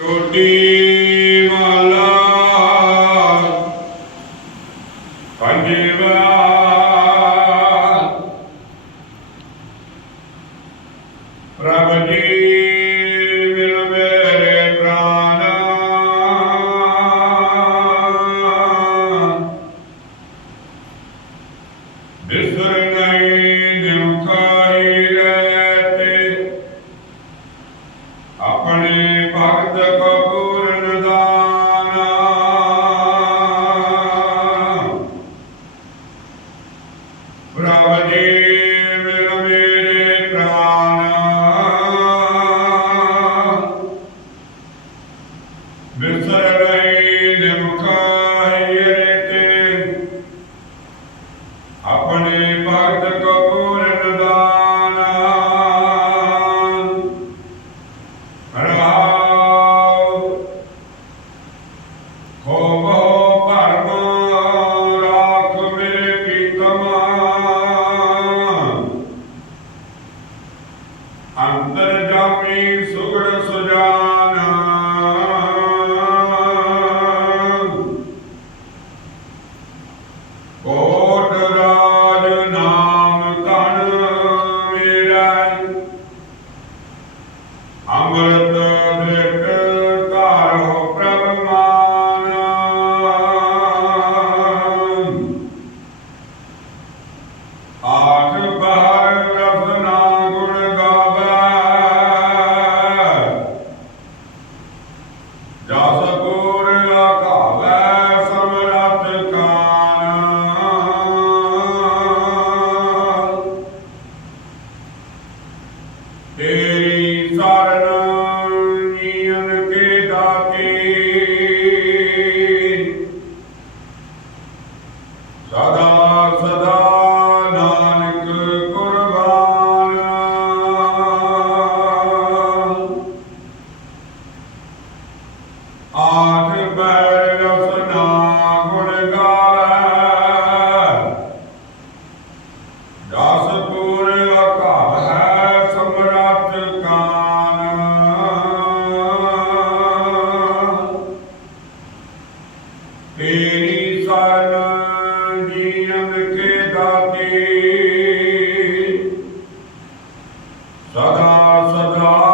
ਛੋਟੀ ਮਾਲਾ। ਪੰਜਵਾ ਪ੍ਰਭ ਜੀ ਆਪਣੇ Magda अंतर जामी सुगड़ सुजा ਜਸ ਗੁਰ ਆਖਾਵੇ ਸਮਰੱਥ ਕਾਨ। ਤੇਰੀ ਸਰਨਾ 转转，转转